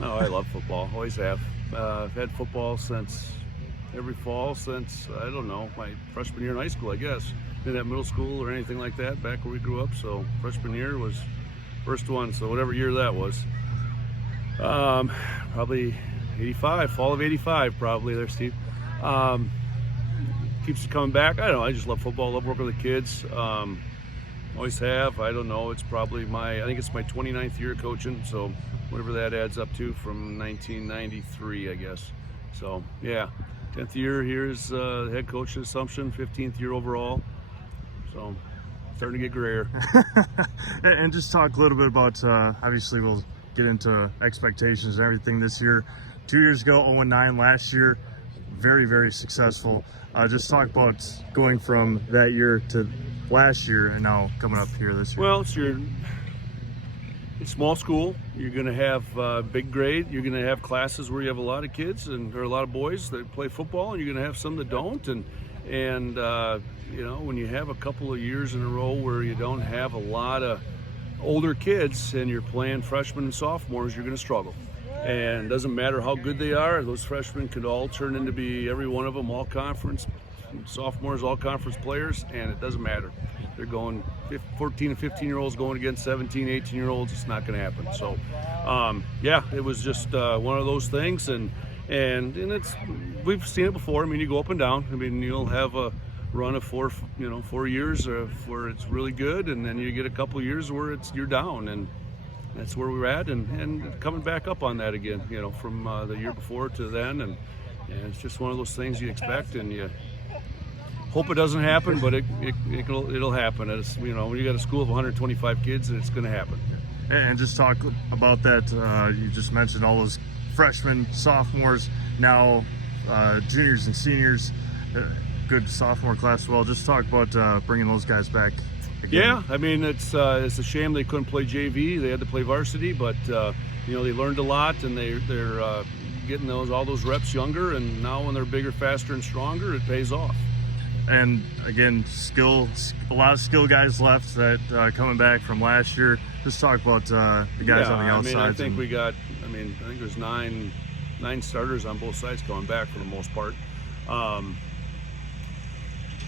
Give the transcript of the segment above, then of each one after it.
Oh, I love football. Always have. I've had football since every fall since I don't know my freshman year in high school. I guess didn't have middle school or anything like that back where we grew up. So freshman year was first one. So whatever year that was, um, probably '85, fall of '85, probably there, Steve. Um, Keeps coming back. I don't know. I just love football. Love working with the kids. Always have. I don't know. It's probably I think it's my 29th year coaching. So whatever that adds up to from 1993, I guess. So yeah, 10th year here as head coach at Assumption, 15th year overall. So starting to get grayer. And just talk a little bit about, obviously we'll get into expectations and everything this year. 2 years ago, 0-9 last year, very, very successful. Just talk about going from that year to last year and now coming up here this year. Well, it's small school. You're going to have big grade. You're going to have classes where you have a lot of kids and or a lot of boys that play football, and you're going to have some that don't. And you know, when you have a couple of years in a row where you don't have a lot of older kids and you're playing freshmen and sophomores, you're going to struggle. And it doesn't matter how good they are, those freshmen could all turn into be, every one of them, all conference, sophomores, all conference players, and it doesn't matter. They're going 14 and 15-year-olds going against 17, 18-year-olds. It's not going to happen. So, yeah, it was just one of those things, and we've seen it before. I mean, you go up and down. I mean, you'll have a run of 4 years where it's really good, and then you get a couple of years where you're down, and that's where we're at, and coming back up on that again, you know, from the year before to then, and it's just one of those things you expect, and you hope it doesn't happen, but it'll happen. It's, you know, when you got a school of 125 kids, it's going to happen. And just talk about that. You just mentioned all those freshmen, sophomores, now juniors and seniors. Good sophomore class as well. Just talk about bringing those guys back again. Yeah, I mean, it's a shame they couldn't play JV. They had to play varsity, but you know, they learned a lot, and they're getting all those reps younger, and now when they're bigger, faster, and stronger, it pays off. And again, a lot of skill guys left that coming back from last year. Just talk about the guys on the outside. I think I think there's nine starters on both sides coming back for the most part.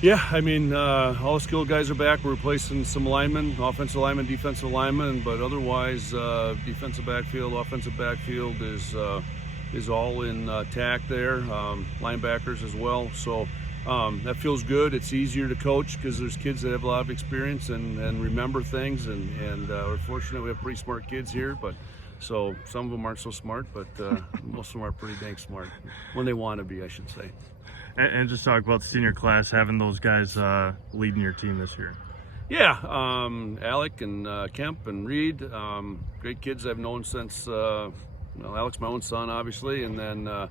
Yeah, I mean, all the skilled guys are back. We're replacing some linemen, offensive linemen, defensive linemen, but otherwise, defensive backfield, offensive backfield is all intact there. Linebackers as well. So that feels good. It's easier to coach because there's kids that have a lot of experience and remember things, and we're fortunate we have pretty smart kids here, but so some of them aren't so smart, but most of them are pretty dang smart when they want to be, I should say. And just talk about the senior class, having those guys leading your team this year. Yeah, Alec and Kemp and Reed, great kids I've known since, Alec's my own son, obviously, and then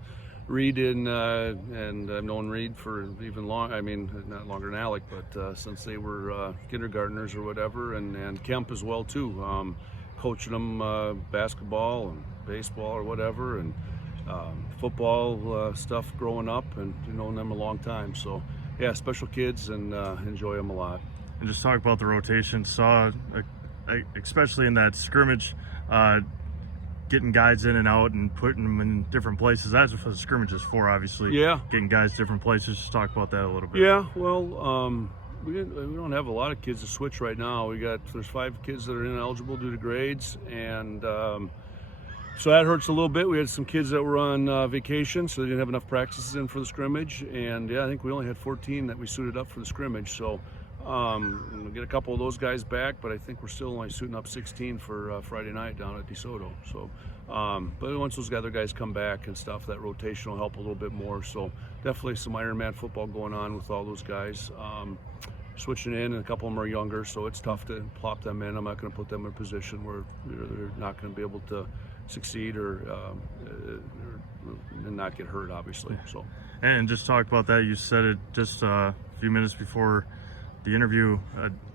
Reed and I've known Reed for even long. I mean, not longer than Alec, but since they were kindergartners or whatever, and Kemp as well too, coaching them basketball and baseball or whatever, and football stuff growing up, and known them a long time. So yeah, special kids, and enjoy them a lot. And just talk about the rotation. Saw, especially in that scrimmage, getting guys in and out and putting them in different places. That's what the scrimmage is for, obviously. Yeah. Getting guys different places. Just talk about that a little bit. Yeah, well, we don't have a lot of kids to switch right now. There's 5 kids that are ineligible due to grades, and so that hurts a little bit. We had some kids that were on vacation, so they didn't have enough practices in for the scrimmage, and yeah, I think we only had 14 that we suited up for the scrimmage. So we'll get a couple of those guys back, but I think we're still only suiting up 16 for Friday night down at DeSoto. So, but once those other guys come back and stuff, that rotation will help a little bit more. So definitely some Ironman football going on with all those guys. Switching in, and a couple of them are younger, so it's tough to plop them in. I'm not going to put them in a position where they're not going to be able to succeed or not get hurt, obviously. So, and just talk about that. You said it just a few minutes before the interview.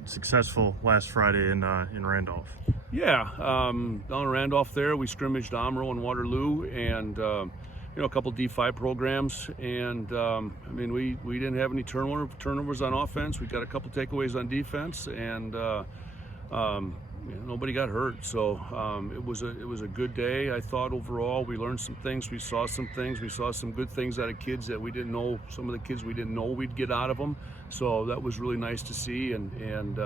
Successful last Friday in Randolph. Yeah, down in Randolph there, we scrimmaged Omro and Waterloo, and a couple D5 programs, and I mean, we didn't have any turnovers on offense. We got a couple takeaways on defense, and nobody got hurt, so it was a good day. I thought overall we learned some things, we saw some things, we saw some good things out of kids that we didn't know. Some of the kids we didn't know we'd get out of them, so that was really nice to see. And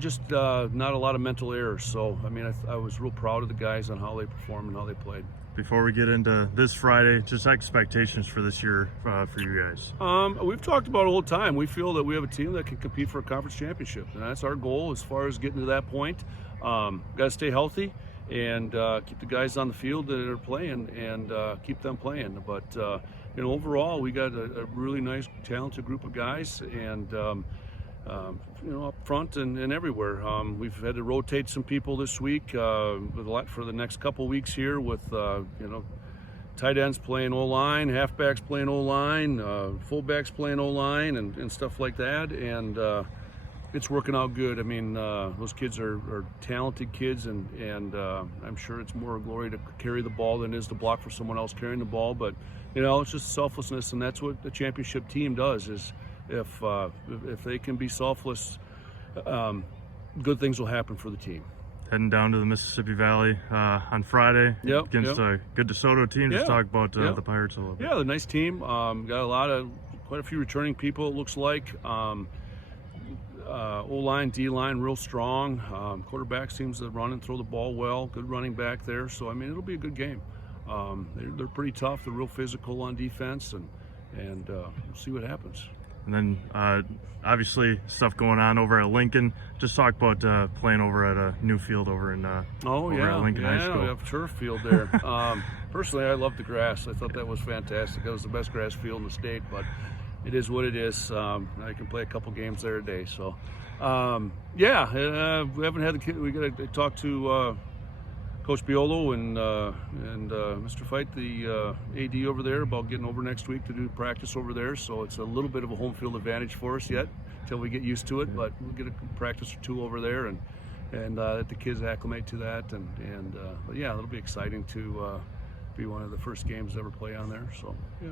just not a lot of mental errors. So I mean, I was real proud of the guys on how they performed and how they played. Before we get into this Friday, just expectations for this year for you guys. We've talked about it all the time. We feel that we have a team that can compete for a conference championship, and that's our goal as far as getting to that point. Got to stay healthy and keep the guys on the field that are playing and keep them playing. But overall, we got a really nice, talented group of guys, and up front and everywhere. We've had to rotate some people this week for the next couple weeks here with tight ends playing O-line, halfbacks playing O-line, fullbacks playing O-line, and stuff like that. And it's working out good. I mean, those kids are talented kids, and I'm sure it's more a glory to carry the ball than it is to block for someone else carrying the ball. But it's just selflessness, and that's what the championship team does. Is if they can be selfless, good things will happen for the team. Heading down to the Mississippi Valley on Friday against a good DeSoto team. Just talk about the Pirates a little bit. Yeah, a nice team. Got quite a few returning people, it looks like. O-line, D-line, real strong. Quarterback seems to run and throw the ball well. Good running back there. So, I mean, it'll be a good game. They're pretty tough. They're real physical on defense, and we'll see what happens. And then, obviously, stuff going on over at Lincoln. Just talk about playing over at a new field over in at Lincoln High School. We have a turf field there. Personally, I love the grass. I thought that was fantastic. That was the best grass field in the state, but it is what it is. I can play a couple games there a day. So, we haven't had the kid. We got to talk to Coach Biolo and Mr. Fight, the AD over there, about getting over next week to do practice over there. So it's a little bit of a home field advantage for us yet until we get used to it. But we'll get a practice or two over there and let the kids acclimate to that. But yeah, it'll be exciting to be one of the first games to ever play on there. So yeah.